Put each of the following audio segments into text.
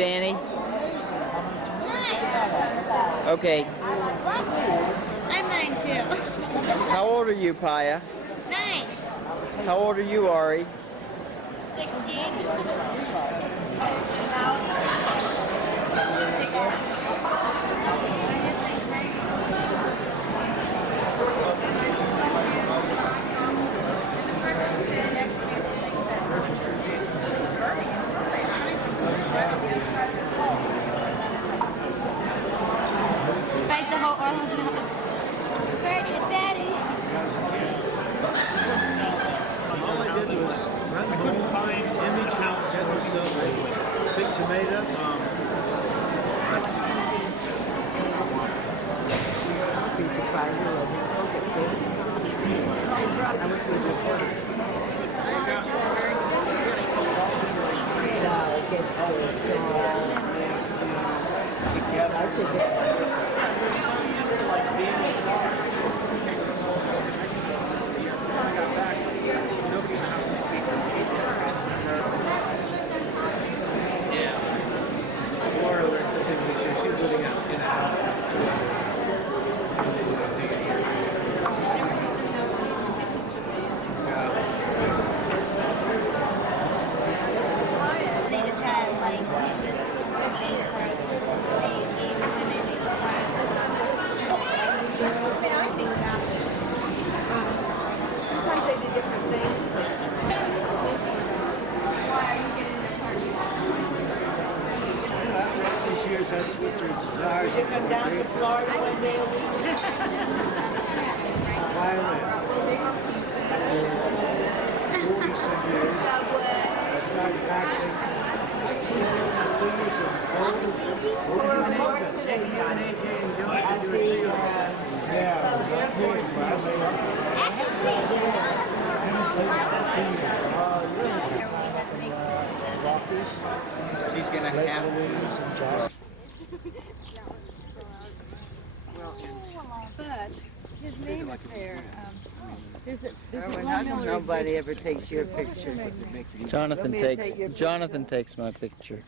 Danny? Okay. I'm 9 too. How old are you, Paya? 9. How old are you, Ari? 16. Fight the whole Earlham. Birdie and Daddy. All I did was run the whole image house so picture made up. Be surprised you love it. I was with this one. No, it gets so I should get Laura learned something this year. She's living out in a house. They just had like businesses that they gave women requirements on everything about it. sometimes they do different things. Why are you getting the party? This year's that's what your desires You come down to Florida one day. violin. 40-some years. I started practicing. She's gonna have. But his name is there. There's a Nobody ever takes your picture. Jonathan takes my picture.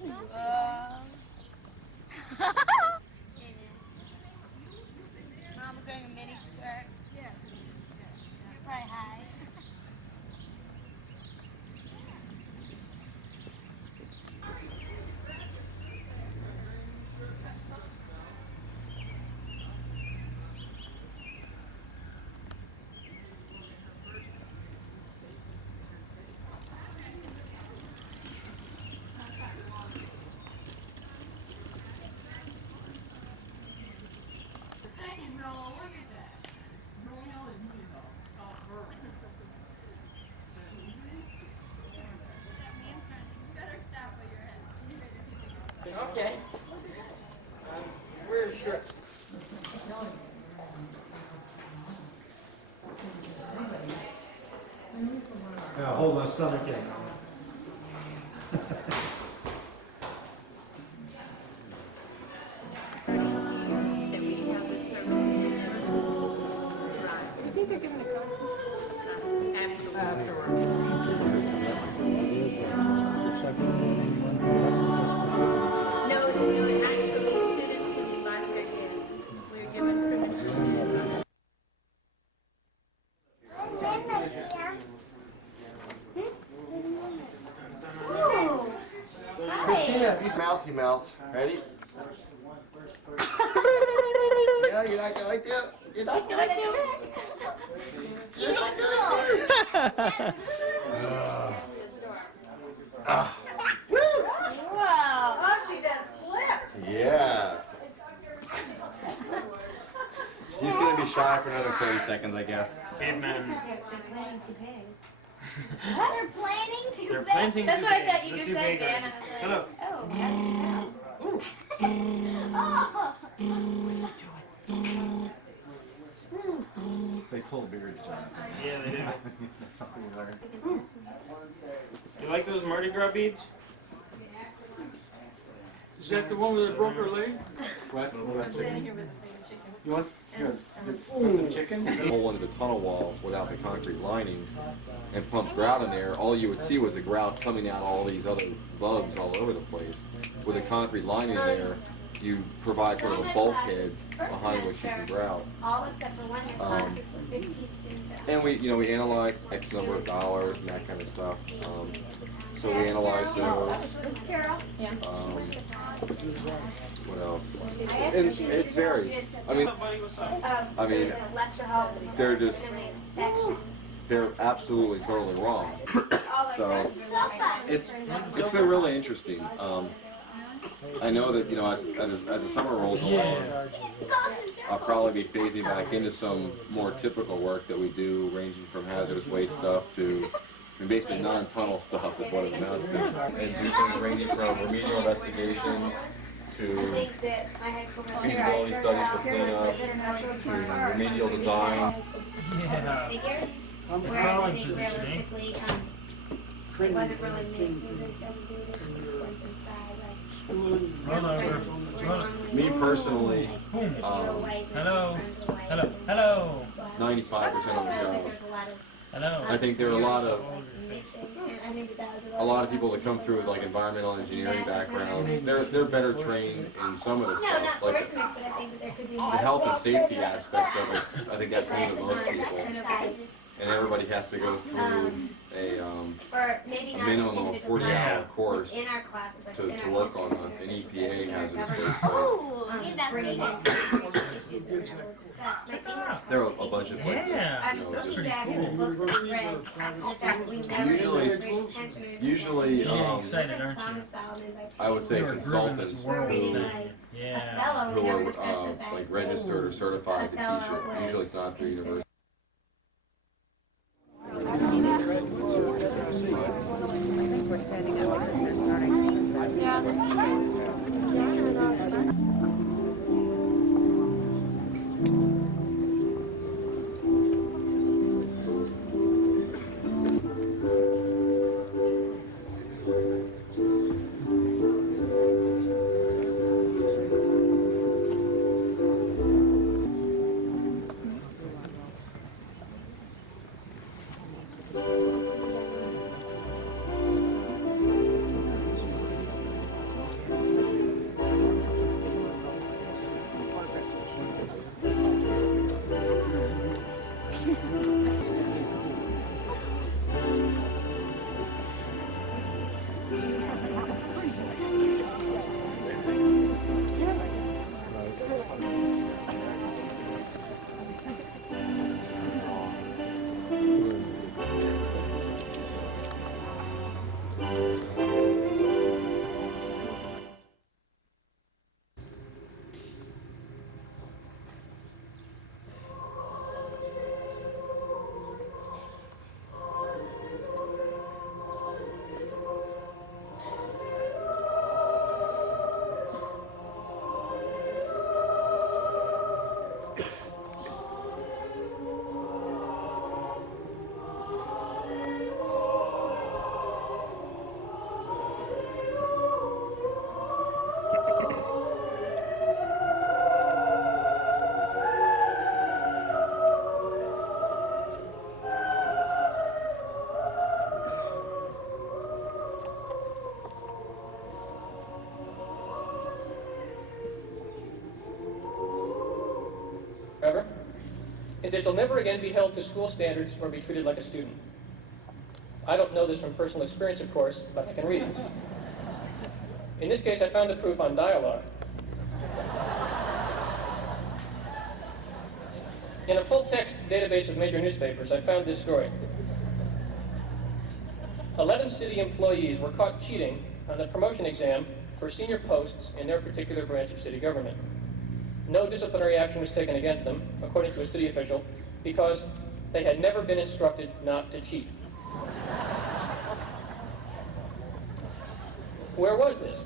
Mom was wearing a mini skirt. Yeah. You're probably high. Okay. Where's your... Now hold my stomach in. Christina, these mousy mouse. Ready? Yeah, you're not gonna like that. You're not gonna like that. You're not gonna like that. Wow. Oh, she does flips. Yeah. She's gonna be shy for another 30 seconds, I guess. They're planning to pay. They're planning to They're pay. planting That's two what I bays. thought you The just two said, big Dan. ones. I was like, oh. They pull beards down. Yeah, they do. That's something we learned. You like those Mardi Gras beads? Is that the one where they broke her leg? What? You want some chicken? Hole into the tunnel wall without the concrete lining and pumped grout in there, all you would see was the grout coming out all these other bugs all over the place. with a concrete lining there, you provide sort of a bulkhead behind which you can grout. All except for 1 year classes for 15 students. And we analyze X number of dollars and that kind of stuff. So we analyze those. What else? And it varies. I mean, they're absolutely totally wrong. So it's been really interesting. I know that as the summer rolls along, I'll probably be phasing back into some more typical work that we do, ranging from hazardous waste stuff to basically non-tunnel stuff is what it amounts to. As you can ranging from remedial investigations to feasibility studies for cleanup to remedial design. Whereas I think realistically, it wasn't really mixed with the segregated ones inside, like Me personally, Hello. 95% of the job. Hello. I think there are a lot of people that come through with like environmental engineering backgrounds. They're better trained in some of the stuff, like the health and safety aspects of it. I think that's new to most people. And everybody has to go through a minimum of a 40-hour course to work on an EPA hazardous waste site. There are a bunch of places. Usually, I would say consultants who are like registered or certified to teach it. Usually, it's not through university. We're standing up because they're starting to Yeah, the seniors. Is that you'll never again be held to school standards or be treated like a student. I don't know this from personal experience, of course, but I can read it. In this case, I found the proof on dialogue. In a full-text database of major newspapers, I found this story. 11 city employees were caught cheating on the promotion exam for senior posts in their particular branch of city government. No disciplinary action was taken against them, according to a city official, because they had never been instructed not to cheat. Where was this?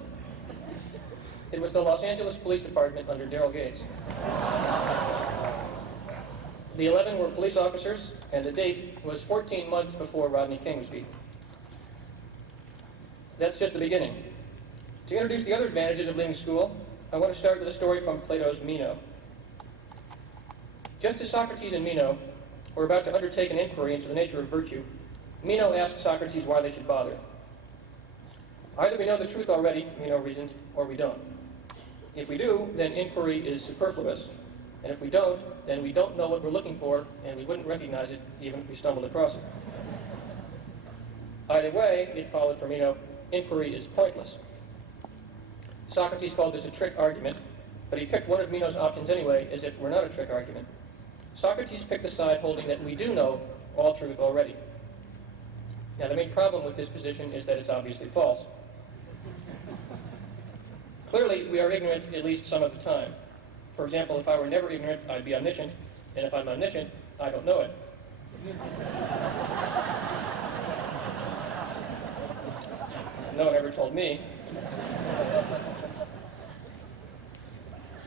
It was the Los Angeles Police Department under Daryl Gates. The 11 were police officers, and the date was 14 months before Rodney King was beaten. That's just the beginning. To introduce the other advantages of leaving school, I want to start with a story from Plato's Meno. Just as Socrates and Meno were about to undertake an inquiry into the nature of virtue, Meno asked Socrates why they should bother. Either we know the truth already, Meno reasoned, or we don't. If we do, then inquiry is superfluous. And if we don't, then we don't know what we're looking for, and we wouldn't recognize it even if we stumbled across it. Either way, it followed from Meno, inquiry is pointless. Socrates called this a trick argument, but he picked one of Meno's options anyway, as if it were not a trick argument. Socrates picked the side holding that we do know all truth already. Now, the main problem with this position is that it's obviously false. Clearly, we are ignorant at least some of the time. For example, if I were never ignorant, I'd be omniscient, and if I'm omniscient, I don't know it. No one ever told me.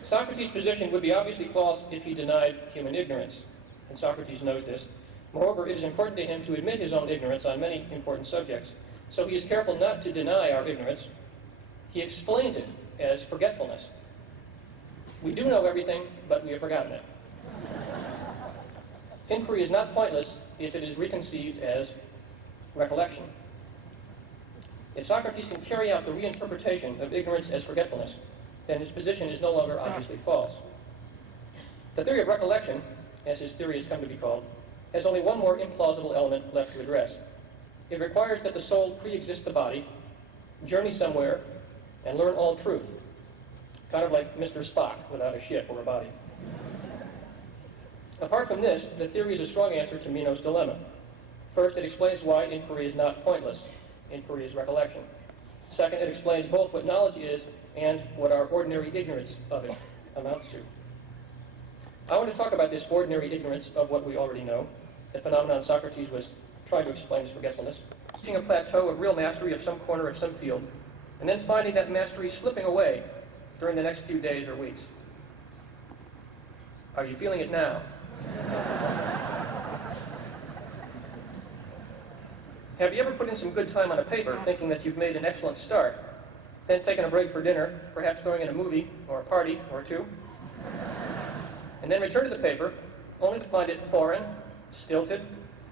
Socrates' position would be obviously false if he denied human ignorance, and Socrates knows this. Moreover, it is important to him to admit his own ignorance on many important subjects. So he is careful not to deny our ignorance. He explains it as forgetfulness. We do know everything, but we have forgotten it. Inquiry is not pointless if it is reconceived as recollection. If Socrates can carry out the reinterpretation of ignorance as forgetfulness, then his position is no longer obviously false. The theory of recollection, as his theory has come to be called, has only one more implausible element left to address. It requires that the soul pre-exist the body, journey somewhere, and learn all truth. Kind of like Mr. Spock without a ship or a body. Apart from this, the theory is a strong answer to Meno's dilemma. First, it explains why inquiry is not pointless. Inquiry is recollection. Second, it explains both what knowledge is and what our ordinary ignorance of it amounts to. I want to talk about this ordinary ignorance of what we already know, the phenomenon Socrates was trying to explain as forgetfulness, reaching a plateau of real mastery of some corner of some field, and then finding that mastery slipping away during the next few days or weeks. Are you feeling it now? Have you ever put in some good time on a paper thinking that you've made an excellent start, then taken a break for dinner, perhaps throwing in a movie or a party or two, and then return to the paper only to find it foreign, stilted,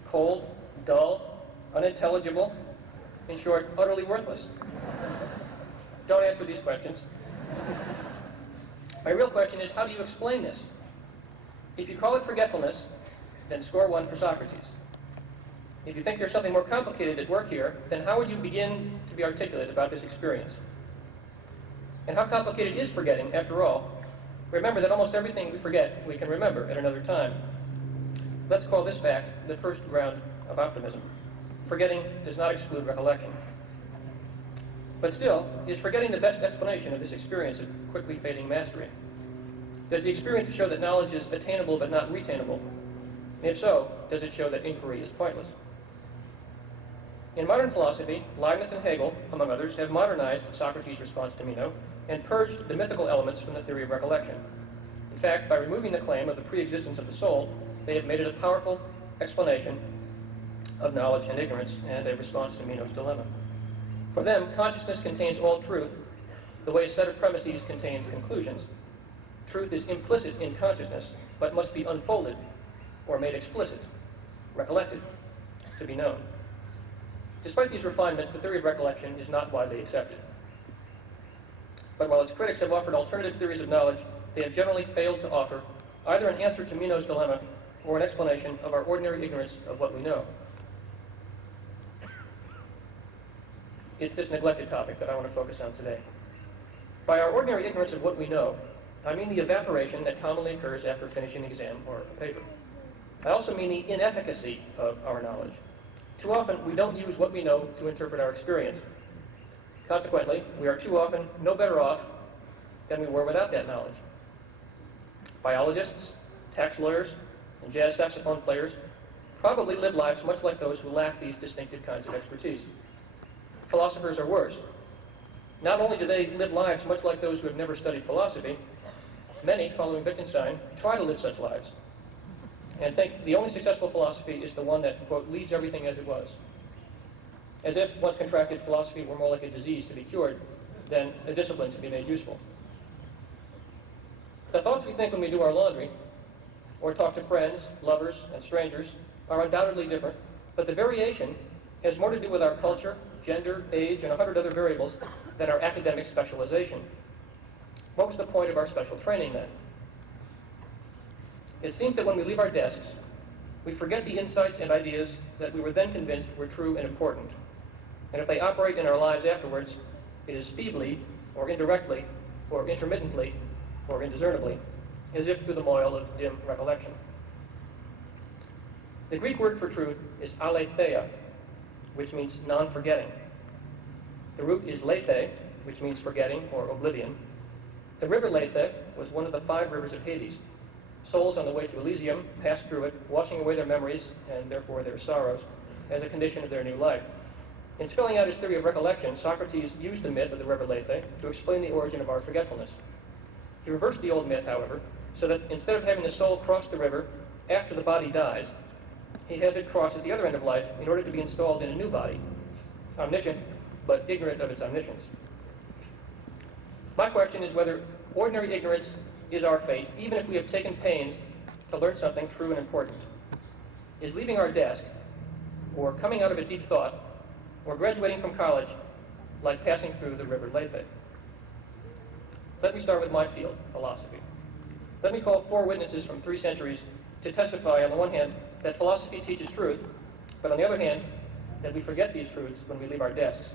cold, dull, unintelligible, in short, utterly worthless? Don't answer these questions. My real question is, how do you explain this? If you call it forgetfulness, then score 1 for Socrates. If you think there's something more complicated at work here, then how would you begin to be articulate about this experience? And how complicated is forgetting, after all? Remember that almost everything we forget, we can remember at another time. Let's call this fact the first ground of optimism. Forgetting does not exclude recollection. But still, is forgetting the best explanation of this experience of quickly fading mastery? Does the experience show that knowledge is attainable but not retainable? And if so, does it show that inquiry is pointless? In modern philosophy, Leibniz and Hegel, among others, have modernized Socrates' response to Meno and purged the mythical elements from the theory of recollection. In fact, by removing the claim of the pre-existence of the soul, they have made it a powerful explanation of knowledge and ignorance and a response to Meno's dilemma. For them, consciousness contains all truth, the way a set of premises contains conclusions. Truth is implicit in consciousness, but must be unfolded or made explicit, recollected, to be known. Despite these refinements, the theory of recollection is not widely accepted. But while its critics have offered alternative theories of knowledge, they have generally failed to offer either an answer to Meno's dilemma or an explanation of our ordinary ignorance of what we know. It's this neglected topic that I want to focus on today. By our ordinary ignorance of what we know, I mean the evaporation that commonly occurs after finishing an exam or a paper. I also mean the inefficacy of our knowledge. Too often, we don't use what we know to interpret our experience. Consequently, we are too often no better off than we were without that knowledge. Biologists, tax lawyers, and jazz saxophone players probably live lives much like those who lack these distinctive kinds of expertise. Philosophers are worse. Not only do they live lives much like those who have never studied philosophy, many, following Wittgenstein, try to live such lives and think the only successful philosophy is the one that, quote, leaves everything as it was. As if once contracted philosophy were more like a disease to be cured than a discipline to be made useful. The thoughts we think when we do our laundry, or talk to friends, lovers, and strangers, are undoubtedly different, but the variation has more to do with our culture, gender, age, and 100 other variables than our academic specialization. What was the point of our special training then? It seems that when we leave our desks, we forget the insights and ideas that we were then convinced were true and important. And if they operate in our lives afterwards, it is feebly, or indirectly, or intermittently, or indiscernibly, as if through the moil of dim recollection. The Greek word for truth is aletheia, which means non-forgetting. The root is lethe, which means forgetting or oblivion. The river Lethe was one of the 5 rivers of Hades. Souls on the way to Elysium passed through it, washing away their memories and therefore their sorrows as a condition of their new life. In spelling out his theory of recollection, Socrates used the myth of the river Lethe to explain the origin of our forgetfulness. He reversed the old myth, however, so that instead of having the soul cross the river after the body dies, he has it cross at the other end of life in order to be installed in a new body, omniscient, but ignorant of its omniscience. My question is whether ordinary ignorance is our fate, even if we have taken pains to learn something true and important. Is leaving our desk, or coming out of a deep thought, or graduating from college like passing through the river Lethe? Let me start with my field, philosophy. Let me call 4 witnesses from 3 centuries to testify, on the one hand, that philosophy teaches truth, but on the other hand, that we forget these truths when we leave our desks.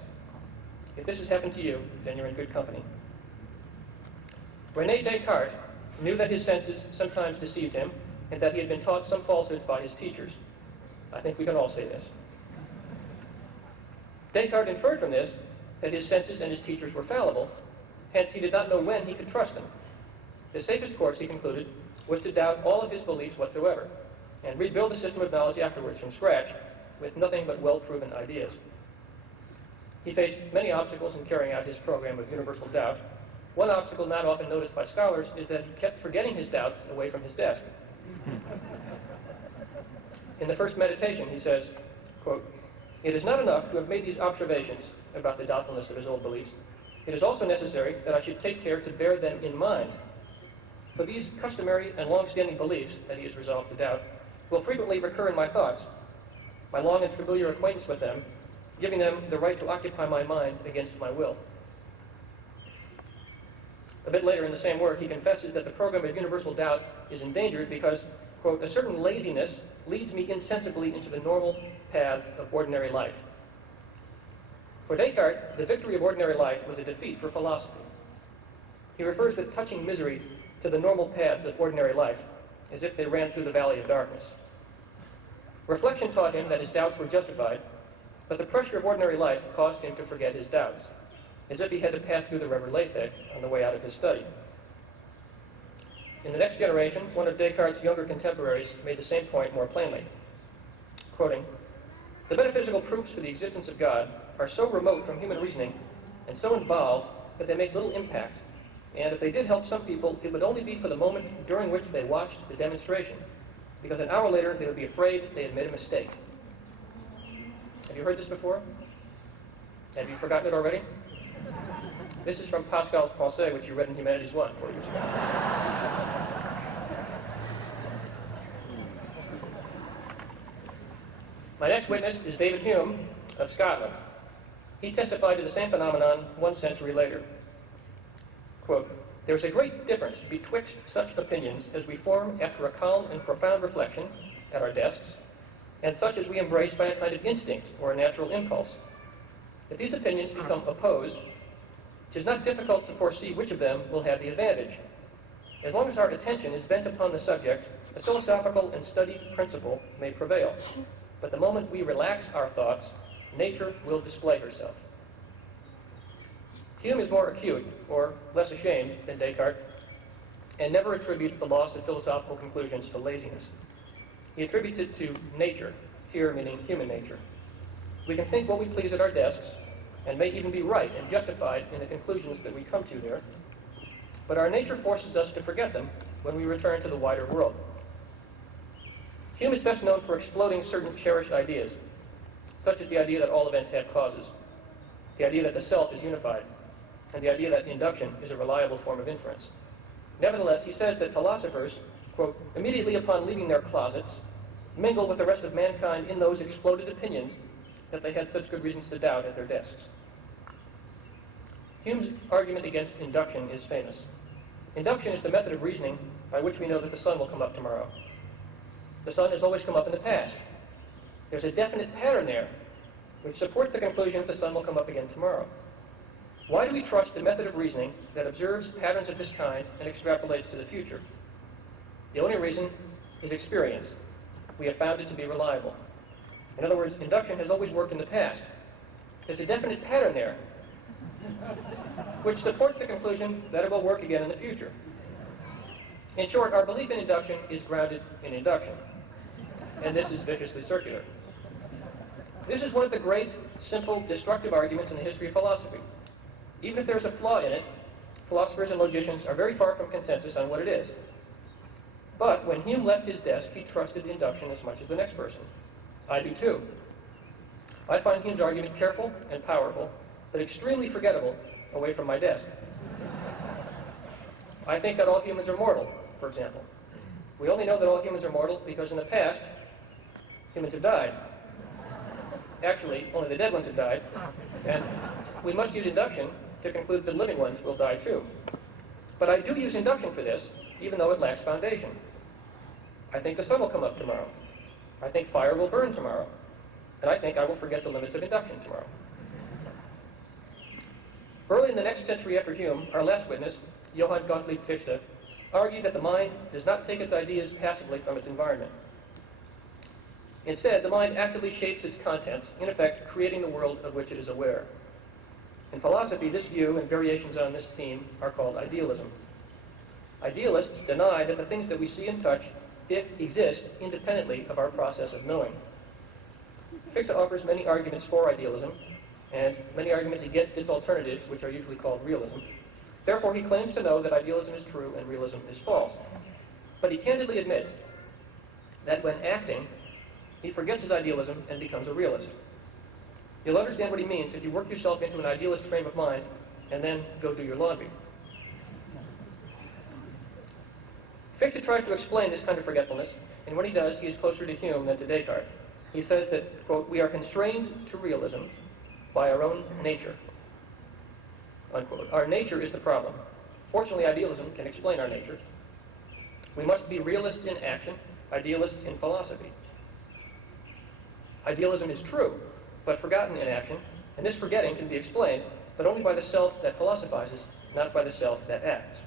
If this has happened to you, then you're in good company. René Descartes knew that his senses sometimes deceived him and that he had been taught some falsehoods by his teachers. I think we can all say this. Descartes inferred from this that his senses and his teachers were fallible, hence he did not know when he could trust them. The safest course, he concluded, was to doubt all of his beliefs whatsoever and rebuild a system of knowledge afterwards from scratch with nothing but well-proven ideas. He faced many obstacles in carrying out his program of universal doubt. One obstacle not often noticed by scholars is that he kept forgetting his doubts away from his desk. In the first meditation, he says, quote, "It is not enough to have made these observations about the doubtfulness of his old beliefs. It is also necessary that I should take care to bear them in mind. For these customary and long-standing beliefs that he is resolved to doubt will frequently recur in my thoughts, my long and familiar acquaintance with them, giving them the right to occupy my mind against my will." A bit later in the same work, he confesses that the program of universal doubt is endangered because, quote, "a certain laziness leads me insensibly into the normal paths of ordinary life." For Descartes, the victory of ordinary life was a defeat for philosophy. He refers with touching misery to the normal paths of ordinary life, as if they ran through the valley of darkness. Reflection taught him that his doubts were justified, but the pressure of ordinary life caused him to forget his doubts, as if he had to pass through the river Lethe on the way out of his study. In the next generation, one of Descartes' younger contemporaries made the same point more plainly. Quoting, "The metaphysical proofs for the existence of God are so remote from human reasoning and so involved that they make little impact, and if they did help some people, it would only be for the moment during which they watched the demonstration, because an hour later they would be afraid they had made a mistake." Have you heard this before? Have you forgotten it already? This is from Pascal's Pensées, which you read in Humanities 1 4 years ago. My next witness is David Hume of Scotland. He testified to the same phenomenon 1 century later. Quote, "There is a great difference betwixt such opinions as we form after a calm and profound reflection at our desks, and such as we embrace by a kind of instinct or a natural impulse. If these opinions become opposed, it is not difficult to foresee which of them will have the advantage. As long as our attention is bent upon the subject, the philosophical and studied principle may prevail. But the moment we relax our thoughts, nature will display herself." Hume is more acute, or less ashamed, than Descartes, and never attributes the loss of philosophical conclusions to laziness. He attributes it to nature, here meaning human nature. We can think what we please at our desks, and may even be right and justified in the conclusions that we come to there, but our nature forces us to forget them when we return to the wider world. Hume is best known for exploding certain cherished ideas, such as the idea that all events have causes, the idea that the self is unified, and the idea that induction is a reliable form of inference. Nevertheless, he says that philosophers, quote, "immediately upon leaving their closets, mingle with the rest of mankind in those exploded opinions that they had such good reasons to doubt at their desks. Hume's argument against induction is famous. Induction is the method of reasoning by which we know that the sun will come up tomorrow. The sun has always come up in the past. There's a definite pattern there which supports the conclusion that the sun will come up again tomorrow. Why do we trust the method of reasoning that observes patterns of this kind and extrapolates to the future? The only reason is experience. We have found it to be reliable. In other words, induction has always worked in the past. There's a definite pattern there which supports the conclusion that it will work again in the future. In short, our belief in induction is grounded in induction, and this is viciously circular. This is one of the great, simple, destructive arguments in the history of philosophy. Even if there's a flaw in it, philosophers and logicians are very far from consensus on what it is. But when Hume left his desk, he trusted induction as much as the next person. I do too. I find Hume's argument careful and powerful, but extremely forgettable away from my desk. I think that all humans are mortal, for example. We only know that all humans are mortal because in the past, humans have died. Actually, only the dead ones have died, and we must use induction to conclude that living ones will die too. But I do use induction for this, even though it lacks foundation. I think the sun will come up tomorrow. I think fire will burn tomorrow. And I think I will forget the limits of induction tomorrow. Early in the next century after Hume, our last witness, Johann Gottlieb Fichte, argued that the mind does not take its ideas passively from its environment. Instead, the mind actively shapes its contents, in effect, creating the world of which it is aware. In philosophy, this view and variations on this theme are called idealism. Idealists deny that the things that we see and touch exist independently of our process of knowing. Fichte offers many arguments for idealism, and many arguments against its alternatives, which are usually called realism. Therefore, he claims to know that idealism is true and realism is false. But he candidly admits that when acting, he forgets his idealism and becomes a realist. You'll understand what he means if you work yourself into an idealist frame of mind and then go do your laundry. Fichte tries to explain this kind of forgetfulness, and when he does, he is closer to Hume than to Descartes. He says that, quote, we are constrained to realism by our own nature, unquote. Our nature is the problem. Fortunately, idealism can explain our nature. We must be realists in action, idealists in philosophy. Idealism is true, but forgotten in action, and this forgetting can be explained, but only by the self that philosophizes, not by the self that acts.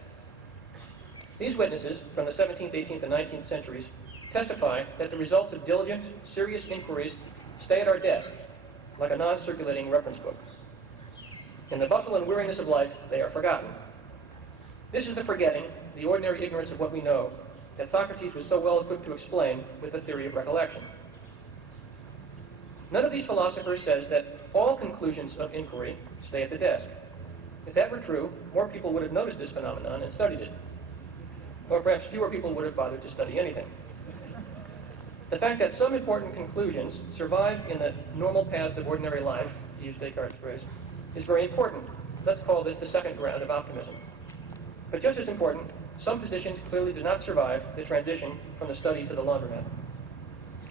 These witnesses from the 17th, 18th, and 19th centuries testify that the results of diligent, serious inquiries stay at our desk, like a non-circulating reference book. In the bustle and weariness of life, they are forgotten. This is the forgetting, the ordinary ignorance of what we know, that Socrates was so well equipped to explain with the theory of recollection. None of these philosophers says that all conclusions of inquiry stay at the desk. If that were true, more people would have noticed this phenomenon and studied it. Or perhaps fewer people would have bothered to study anything. The fact that some important conclusions survive in the normal paths of ordinary life, to use Descartes' phrase, is very important. Let's call this the second ground of optimism. But just as important, some positions clearly do not survive the transition from the study to the laundromat.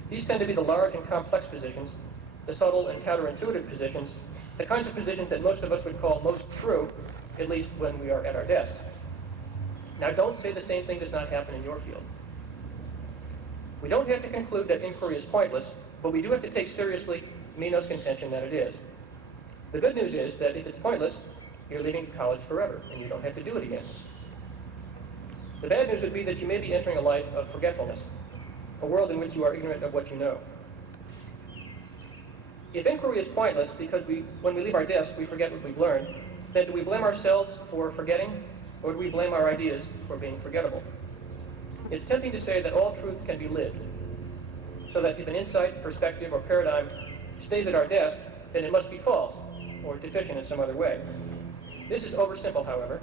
These tend to be the large and complex positions, the subtle and counterintuitive positions, the kinds of positions that most of us would call most true, at least when we are at our desks. Now, don't say the same thing does not happen in your field. We don't have to conclude that inquiry is pointless, but we do have to take seriously Meno's contention that it is. The good news is that if it's pointless, you're leaving college forever, and you don't have to do it again. The bad news would be that you may be entering a life of forgetfulness, a world in which you are ignorant of what you know. If inquiry is pointless because when we leave our desk, we forget what we've learned, then do we blame ourselves for forgetting, or do we blame our ideas for being forgettable? It's tempting to say that all truths can be lived, so that if an insight, perspective, or paradigm stays at our desk, then it must be false, or deficient in some other way. This is oversimple, however.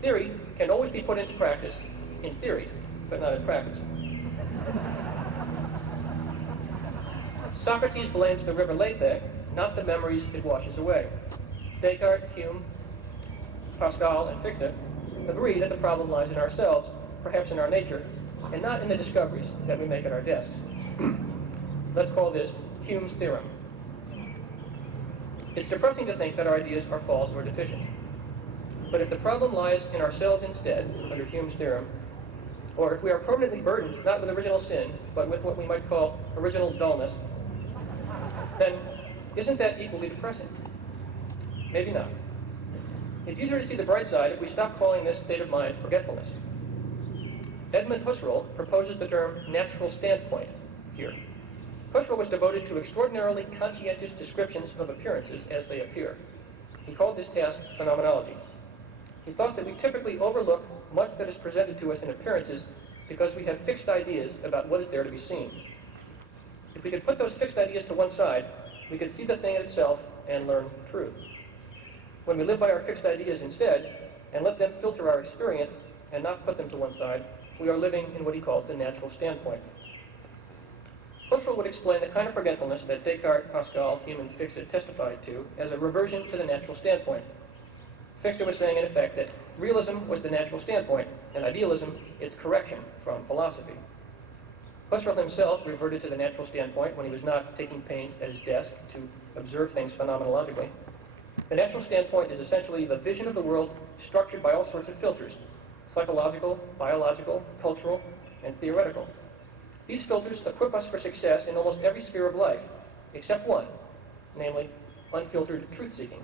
Theory can always be put into practice in theory, but not in practice. Socrates blames the river Lethe, not the memories it washes away. Descartes, Hume, Pascal, and Fichte agree that the problem lies in ourselves, perhaps in our nature, and not in the discoveries that we make at our desks. Let's call this Hume's theorem. It's depressing to think that our ideas are false or deficient. But if the problem lies in ourselves instead, under Hume's theorem, or if we are permanently burdened not with original sin, but with what we might call original dullness, then isn't that equally depressing? Maybe not. It's easier to see the bright side if we stop calling this state of mind forgetfulness. Edmund Husserl proposes the term natural standpoint here. Husserl was devoted to extraordinarily conscientious descriptions of appearances as they appear. He called this task phenomenology. He thought that we typically overlook much that is presented to us in appearances because we have fixed ideas about what is there to be seen. If we could put those fixed ideas to one side, we could see the thing in itself and learn truth. When we live by our fixed ideas instead, and let them filter our experience and not put them to one side, we are living in what he calls the natural standpoint. Husserl would explain the kind of forgetfulness that Descartes, Pascal, Hume, and Fichte testified to as a reversion to the natural standpoint. Fichte was saying, in effect, that realism was the natural standpoint, and idealism its correction from philosophy. Husserl himself reverted to the natural standpoint when he was not taking pains at his desk to observe things phenomenologically. The natural standpoint is essentially the vision of the world structured by all sorts of filters: psychological, biological, cultural, and theoretical. These filters equip us for success in almost every sphere of life, except one, namely unfiltered truth-seeking.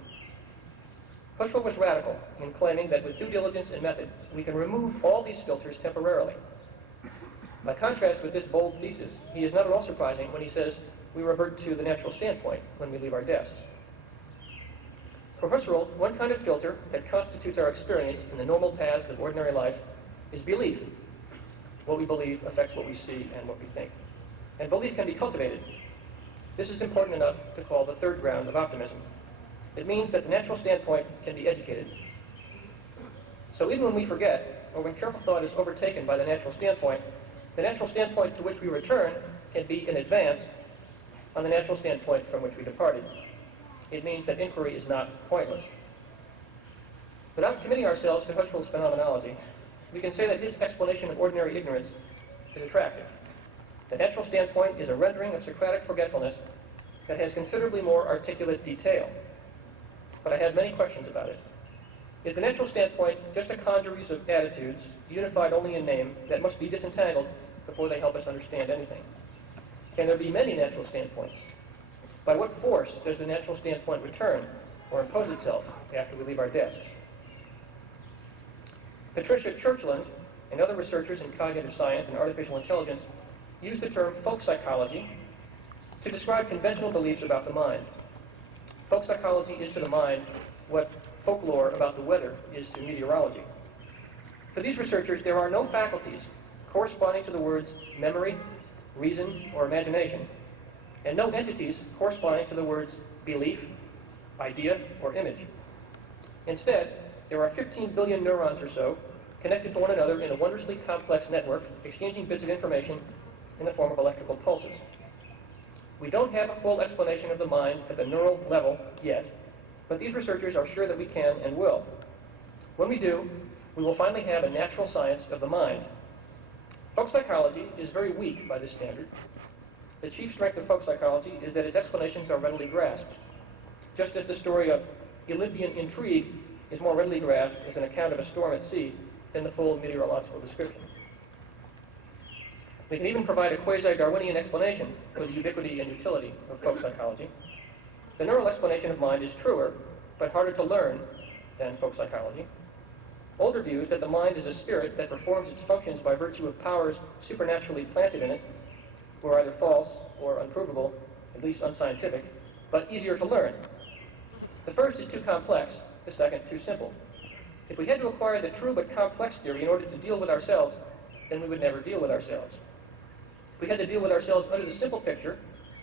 Husserl was radical in claiming that with due diligence and method, we can remove all these filters temporarily. By contrast with this bold thesis, he is not at all surprising when he says we revert to the natural standpoint when we leave our desks. For Husserl, one kind of filter that constitutes our experience in the normal paths of ordinary life is belief. What we believe affects what we see and what we think. And belief can be cultivated. This is important enough to call the third ground of optimism. It means that the natural standpoint can be educated. So even when we forget, or when careful thought is overtaken by the natural standpoint to which we return can be an advance on the natural standpoint from which we departed. It means that inquiry is not pointless. Without committing ourselves to Husserl's phenomenology, we can say that his explanation of ordinary ignorance is attractive. The natural standpoint is a rendering of Socratic forgetfulness that has considerably more articulate detail. But I have many questions about it. Is the natural standpoint just a congeries of attitudes, unified only in name, that must be disentangled before they help us understand anything? Can there be many natural standpoints? By what force does the natural standpoint return or impose itself after we leave our desks? Patricia Churchland and other researchers in cognitive science and artificial intelligence use the term folk psychology to describe conventional beliefs about the mind. Folk psychology is to the mind what folklore about the weather is to meteorology. For these researchers, there are no faculties corresponding to the words memory, reason, or imagination, and no entities corresponding to the words belief, idea, or image. Instead, there are 15 billion neurons or so connected to one another in a wondrously complex network, exchanging bits of information in the form of electrical pulses. We don't have a full explanation of the mind at the neural level yet, but these researchers are sure that we can and will. When we do, we will finally have a natural science of the mind. Folk psychology is very weak by this standard. The chief strength of folk psychology is that its explanations are readily grasped, just as the story of Olympian intrigue is more readily grasped as an account of a storm at sea than the full meteorological description. We can even provide a quasi-Darwinian explanation for the ubiquity and utility of folk psychology. The neural explanation of mind is truer, but harder to learn than folk psychology. Older views that the mind is a spirit that performs its functions by virtue of powers supernaturally planted in it were either false or unprovable, at least unscientific, but easier to learn. The first is too complex, the second too simple. If we had to acquire the true but complex theory in order to deal with ourselves, then we would never deal with ourselves. If we had to deal with ourselves under the simple picture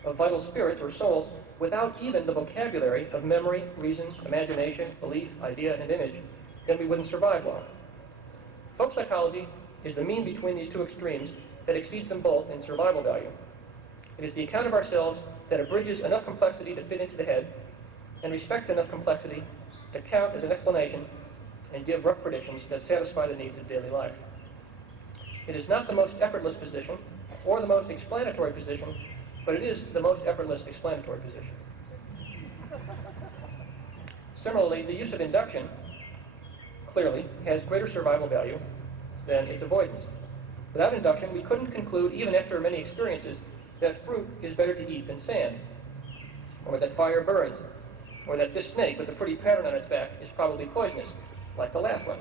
of vital spirits or souls without even the vocabulary of memory, reason, imagination, belief, idea, and image, then we wouldn't survive long. Folk psychology is the mean between these two extremes that exceeds them both in survival value. It is the account of ourselves that abridges enough complexity to fit into the head and respects enough complexity to count as an explanation and give rough predictions that satisfy the needs of daily life. It is not the most effortless position or the most explanatory position, but it is the most effortless explanatory position. Similarly, the use of induction, clearly, has greater survival value than its avoidance. Without induction, we couldn't conclude, even after many experiences, that fruit is better to eat than sand, or that fire burns, or that this snake with a pretty pattern on its back is probably poisonous, like the last one.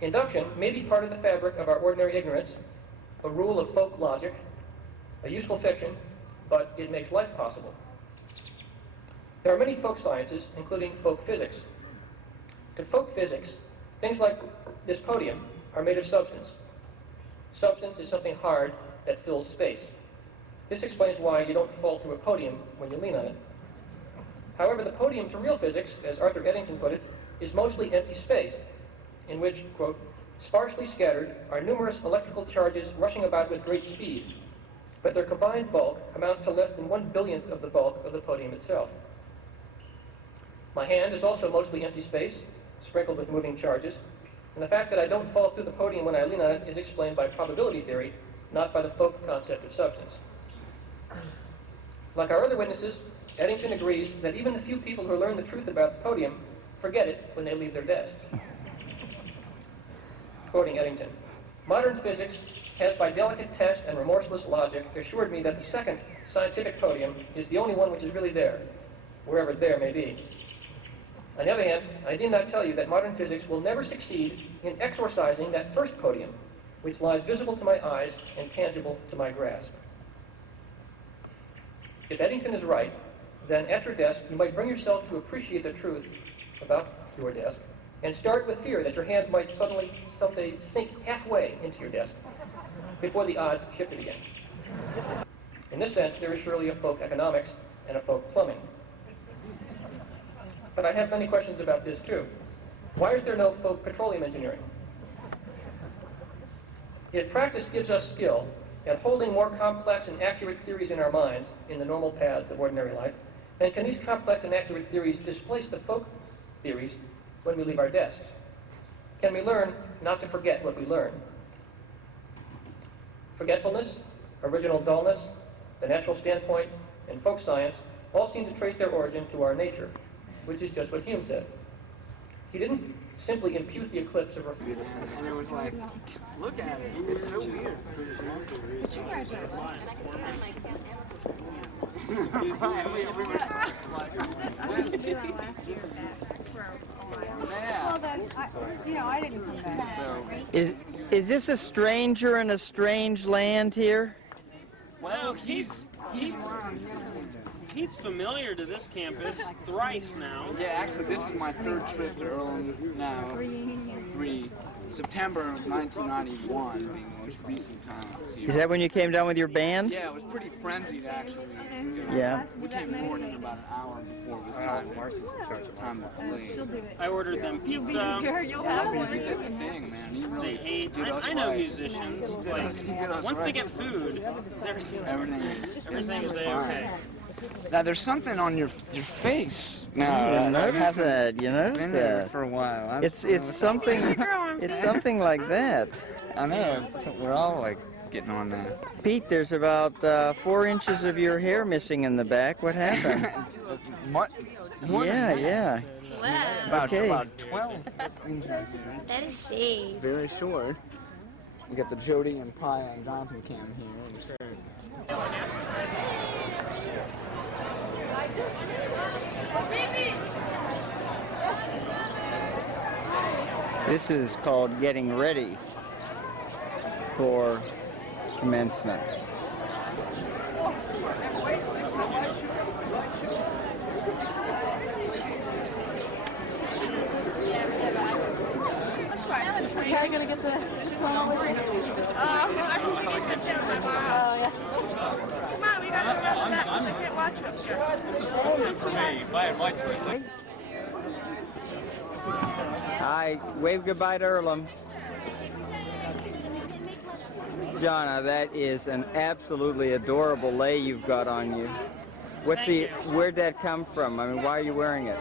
Induction may be part of the fabric of our ordinary ignorance, a rule of folk logic, a useful fiction, but it makes life possible. There are many folk sciences, including folk physics. To folk physics, things like this podium are made of substance. Substance is something hard that fills space. This explains why you don't fall through a podium when you lean on it. However, the podium to real physics, as Arthur Eddington put it, is mostly empty space, in which, quote, sparsely scattered are numerous electrical charges rushing about with great speed, but their combined bulk amounts to less than 1/billionth of the bulk of the podium itself. My hand is also mostly empty space, sprinkled with moving charges, and the fact that I don't fall through the podium when I lean on it is explained by probability theory, not by the folk concept of substance. Like our other witnesses, Eddington agrees that even the few people who learn the truth about the podium forget it when they leave their desks. Quoting Eddington, "Modern physics has by delicate test and remorseless logic assured me that the second scientific podium is the only one which is really there, wherever there may be. On the other hand, I need not tell you that modern physics will never succeed in exorcising that first podium, which lies visible to my eyes and tangible to my grasp." If Eddington is right, then at your desk you might bring yourself to appreciate the truth about your desk, and start with fear that your hand might suddenly someday sink halfway into your desk before the odds shifted again. In this sense, there is surely a folk economics and a folk plumbing. But I have many questions about this too. Why is there no folk petroleum engineering? If practice gives us skill at holding more complex and accurate theories in our minds in the normal paths of ordinary life, then can these complex and accurate theories displace the folk theories when we leave our desks? Can we learn not to forget what we learn? Forgetfulness, original dullness, the natural standpoint, and folk science all seem to trace their origin to our nature, which is just what Hume said. He didn't simply impute the eclipse of reflection. And it was like, look at it, it's so weird. I didn't come back. Is this a stranger in a strange land here? Well, he's familiar to this campus thrice now. Yeah, actually, this is my third trip to Earlham now. Three. September of 1991 being the most recent time I was here. Is that when you came down with your band? Yeah, it was pretty frenzied, actually. Yeah. We came forward in about an hour before it was time. Time to play. I ordered them pizza. You'll have one. He did the thing, man. He really They ate. did us I know right. musicians. Like, He did us once they right. get food, Everything is is fine. okay. Now there's something on your face You now. notice that. You Been notice there that. for a while. It's something. It's something like that. I know. So we're all like getting on that. Pete, there's about 4 inches of your hair missing in the back. What happened? More Yeah, than yeah. Wow, Okay. About 12. that is shade. Very short. We got the Jody and Piet and Jonathan cam here. This is called getting ready for commencement. You're gonna get the diploma with you? I can get this down my mom. Oh, yeah. Come on, we gotta go back. I can't watch up here. This is good for me. If I had my choice. Hi, wave goodbye to Earlham. Jona, that is an absolutely adorable lei you've got on you. Where'd that come from? I mean, why are you wearing it?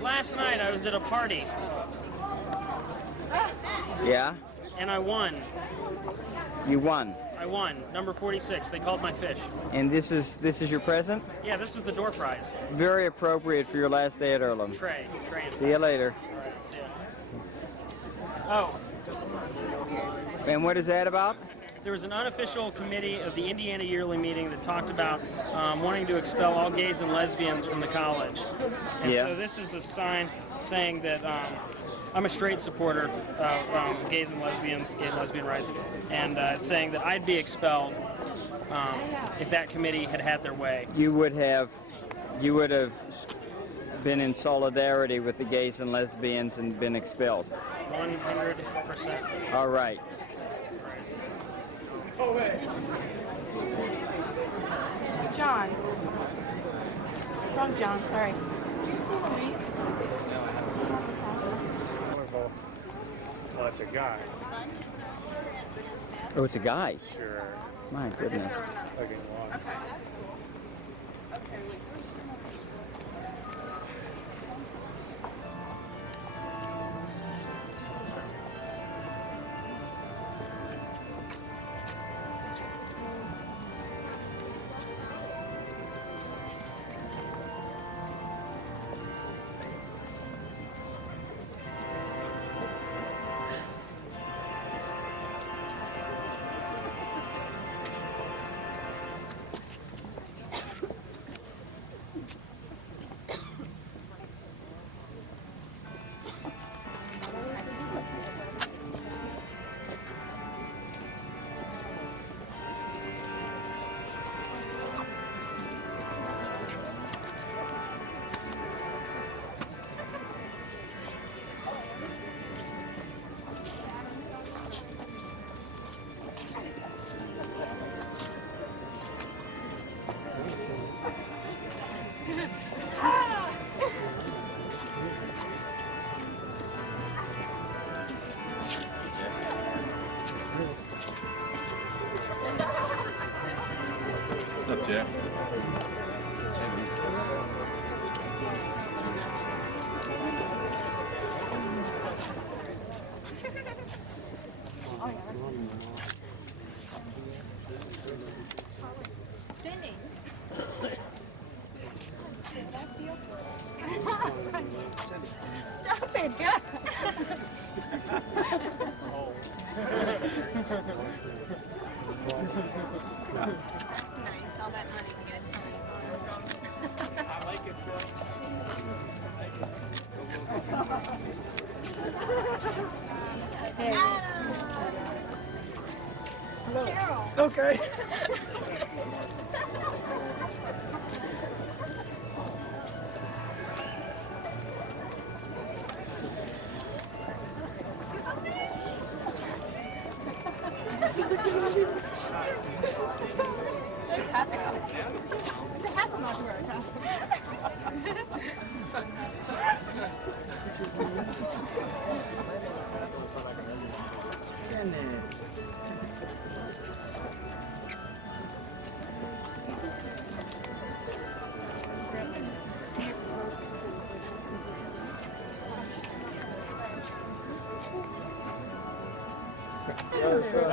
Last night I was at a party Yeah? and I won. You won. I won. Number 46. They called my fish. And this is your present? Yeah, this was the door prize. Very appropriate for your last day at Earlham. Trey. See you later. All right, see ya. Oh. And what is that about? There was an unofficial committee of the Indiana Yearly Meeting that talked about wanting to expel all gays and lesbians from the college. And Yeah. so this is a sign saying that I'm a straight supporter of gays and lesbians, gay and lesbian rights, and it's saying that I'd be expelled if that committee had had their way. You would have been in solidarity with the gays and lesbians and been expelled. 100%. All right. John. Wrong John, sorry. Do you see Louise? Oh, it's a guy. Oh, it's a guy. Sure. My goodness. Okay, long. What's up, Jack? Cindy. Stop it, go. Nice, all that money to get a tiny car. I like it, Hello. Carol. Okay. It's a hassle not to wear a tassel.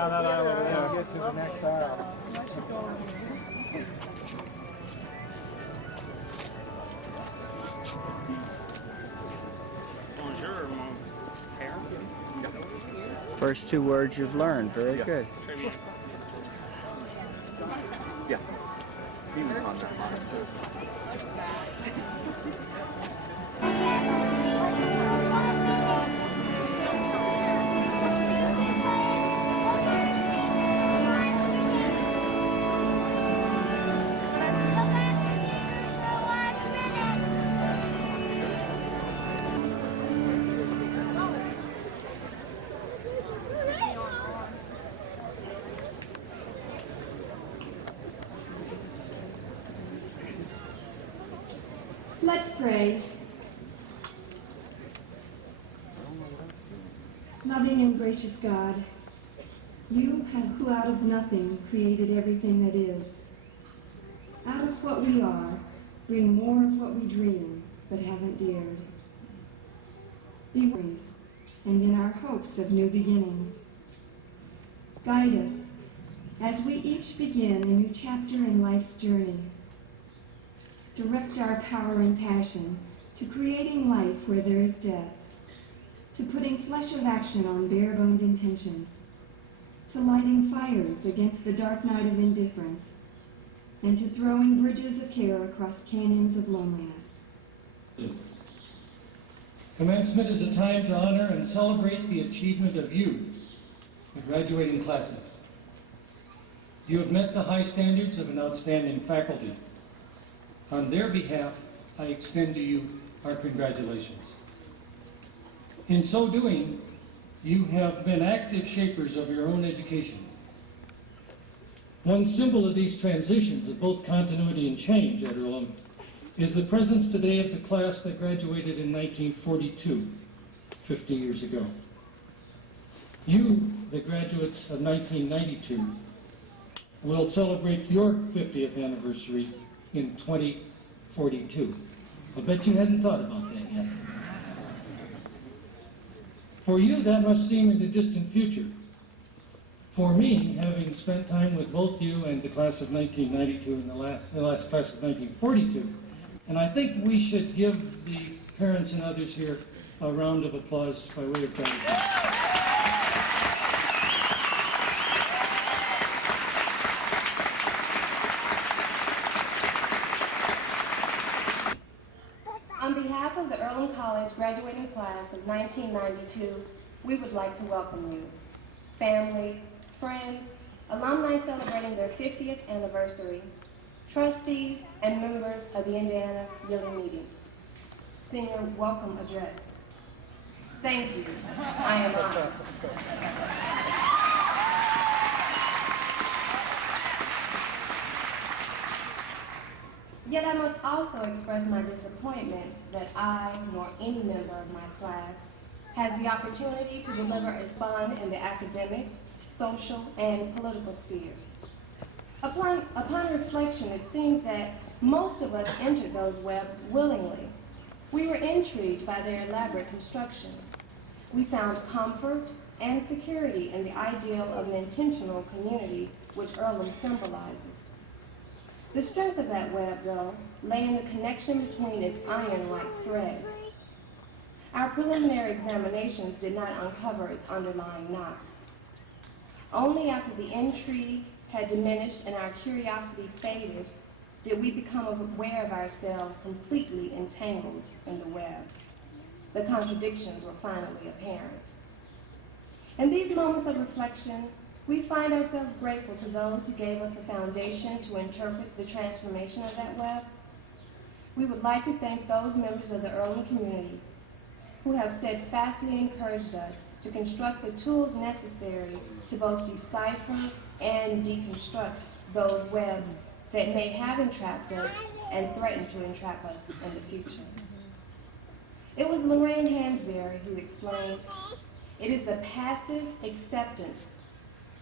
No. Get to the next aisle. Bonjour, mon père. First two words you've learned. Very good. Yeah. Let's pray. Loving and gracious God, you who out of nothing created everything that is. Out of what we are, bring more of what we dream but haven't dared. Be with us, and in our hopes of new beginnings. Guide us as we each begin a new chapter in life's journey. Direct our power and passion to creating life where there is death, to putting flesh of action on bare-boned intentions, to lighting fires against the dark night of indifference, and to throwing bridges of care across canyons of loneliness. Commencement is a time to honor and celebrate the achievement of you, the graduating classes. You have met the high standards of an outstanding faculty. On their behalf, I extend to you our congratulations. In so doing, you have been active shapers of your own education. One symbol of these transitions of both continuity and change at Earlham is the presence today of the class that graduated in 1942, 50 years ago. You, the graduates of 1992, will celebrate your 50th anniversary in 2042. I bet you hadn't thought about that yet. For you, that must seem in the distant future. For me, having spent time with both you and the class of 1992 and the last class of 1942, and I think we should give the parents and others here a round of applause by way of gratitude. On behalf of the Earlham College graduating class of 1992, we would like to welcome you, family, friends, alumni celebrating their 50th anniversary, trustees, and members of the Indiana Yearly Meeting. Senior welcome address. Thank you. I am honored. Yet I must also express my disappointment that I, nor any member of my class, has the opportunity to deliver a spun in the academic, social, and political spheres. Upon reflection, it seems that most of us entered those webs willingly. We were intrigued by their elaborate construction. We found comfort and security in the ideal of an intentional community which Earlham symbolizes. The strength of that web, though, lay in the connection between its iron-like threads. Our preliminary examinations did not uncover its underlying knots. Only after the intrigue had diminished and our curiosity faded did we become aware of ourselves completely entangled in the web. The contradictions were finally apparent. In these moments of reflection, we find ourselves grateful to those who gave us a foundation to interpret the transformation of that web. We would like to thank those members of the Earlham community who have steadfastly encouraged us to construct the tools necessary to both decipher and deconstruct those webs that may have entrapped us and threaten to entrap us in the future. It was Lorraine Hansberry who explained, "It is the passive acceptance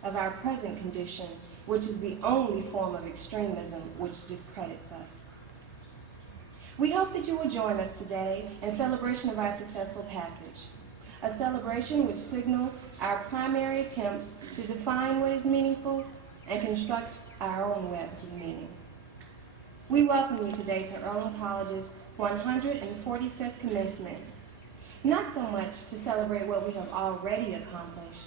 of our present condition which is the only form of extremism which discredits us." We hope that you will join us today in celebration of our successful passage, a celebration which signals our primary attempts to define what is meaningful and construct our own webs of meaning. We welcome you today to Earlham College's 145th commencement, not so much to celebrate what we have already accomplished,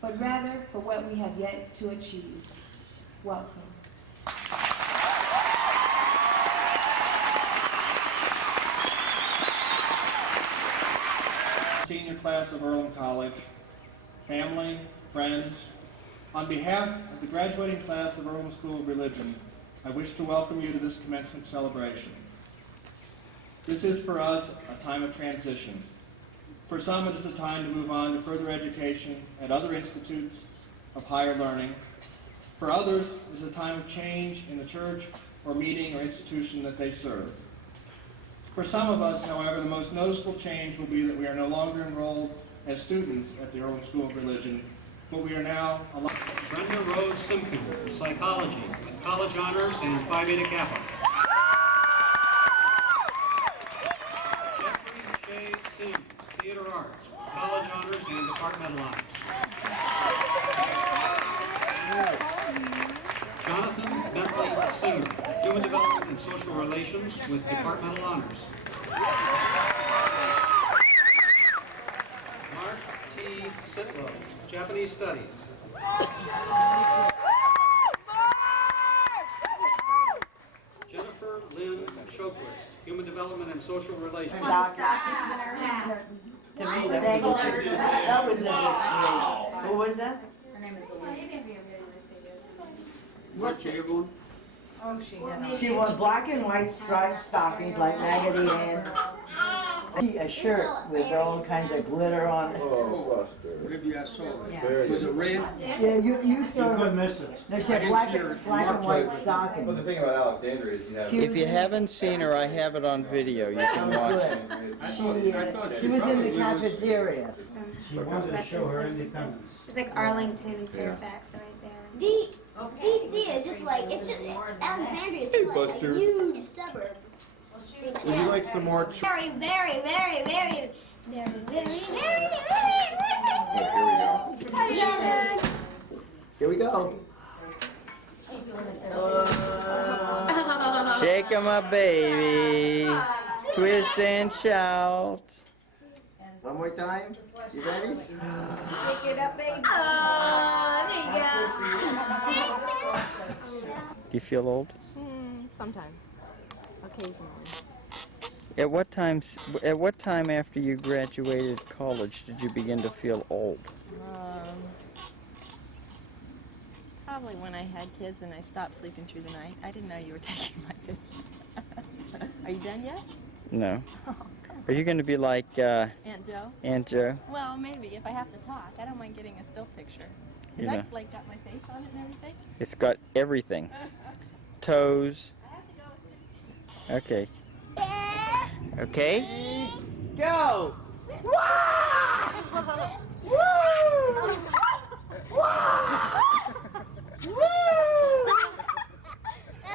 but rather for what we have yet to achieve. Welcome. Senior class of Earlham College, family, friends, on behalf of the graduating class of Earlham School of Religion, I wish to welcome you to this commencement celebration. This is for us a time of transition. For some, it is a time to move on to further education at other institutes of higher learning. For others, it is a time of change in the church or meeting or institution that they serve. For some of us, however, the most noticeable change will be that we are no longer enrolled as students at the Earlham School of Religion, but we are now alive. Brenda Rose Simpkin, Psychology, with College Honors and Phi Beta Kappa. Jeffrey Shea Sims, Theater Arts, College Honors and Departmental Honors. Singer, Human Development and Social Relations with Departmental Honors. Mark T. Sitlow, Japanese Studies. Jennifer Lynn Shoquist, Human Development and Social Relations. Stockings in her hat. To me, that was interesting. Who was that? Her name is Elise. What's it? Oh, She wore black and white striped stockings like Maggie Ann. A shirt with all kinds of glitter on it. Maybe I saw it. Yeah. Was it red? Yeah, you saw You her. couldn't miss it. No, she had black and white stockings. But the thing about Alexandria is If you haven't seen her, I have it on video. You can watch it. She was in the cafeteria. She wanted to show her independence. There's like Arlington, Fairfax right there. DC is just like, it's just, Alexandria is just like a huge suburb. Would you like some more? Very, very, very, very, very, very, very, Here we go. Shake 'em up, baby. Twist and shout. One more time. You ready? Shake it up, baby. there you Do you feel old? Sometimes. Occasionally. At what time after you graduated college did you begin to feel old? Probably when I had kids and I stopped sleeping through the night. I didn't know you were taking my picture. Are you done yet? No. Are you going to be like Aunt Joe? Aunt Joe? Well, maybe if I have to talk. I don't mind getting a still picture. Is You know. that like got my face on it and everything? It's got everything. Toes. Okay. Okay. Go!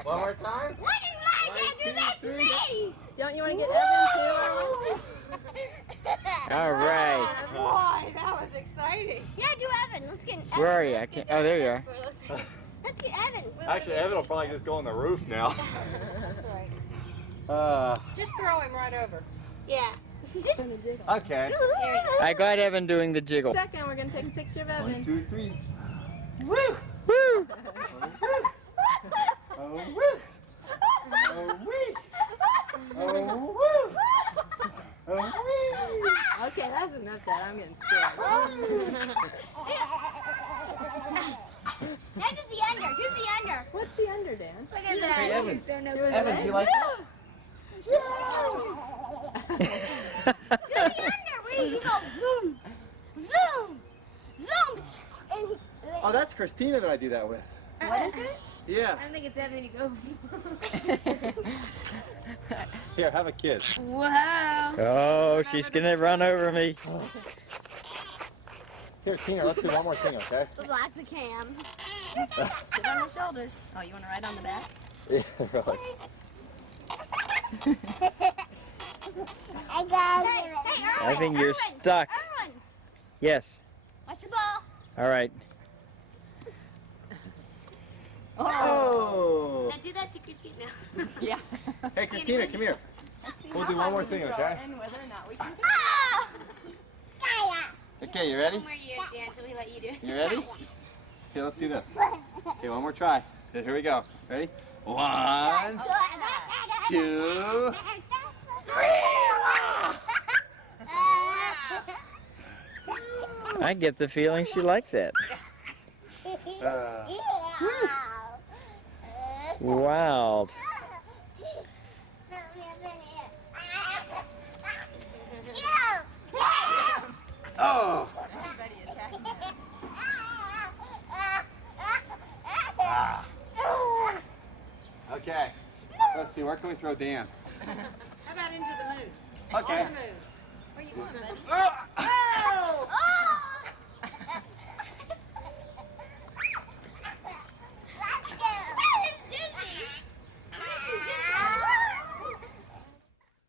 One more time. What is mine? Can't do that to me! Don't you want to get Evan too? All right. Boy, that was exciting. Yeah, do Evan. Let's get Evan. Where are you? I can't. Oh, there you are. Let's get Evan. Actually, Evan will probably just go on the roof now. That's right. Just throw him right over. Yeah. Just Okay. I got Evan doing the jiggle. Second, we're going to take a picture of Evan. 1, 2, 3. Woo! Woo! Oh, woo! Oh, wee! Oh, woo! Oh, wee! Okay, that's enough that I'm getting scared. Now do the under. Do the under. What's the under, Dan? Look at that. Hey, Evan. Don't know Evan, do you like that? Do the under. Where you go? Zoom. Zoom. Zoom. And Oh, that's Christina that I do that with. what is it? Yeah. I think it's Evan. You go. Here, have a kiss. Wow. Oh, she's gonna run over me. Here, Tina, let's do one more thing, okay? Lots of cam. Sit on the shoulders. Oh, you want to ride on the back? Yeah, really. I think you're stuck. Erwin, Yes. watch the ball. All right. Oh! Now do that to Christina. Yeah. Hey, Christina, come here. We'll do one more thing, okay? And whether or not we can Ah! Okay, you ready? One more year, Dan, till we let you do it. You ready? Okay, let's do this. Okay, one more try. Here we go. Ready? 1, 2, 3. I get the feeling she likes it. Wow. Oh! Okay. Let's see, where can we throw Dan? How about into the moon? Okay. Where you going, buddy?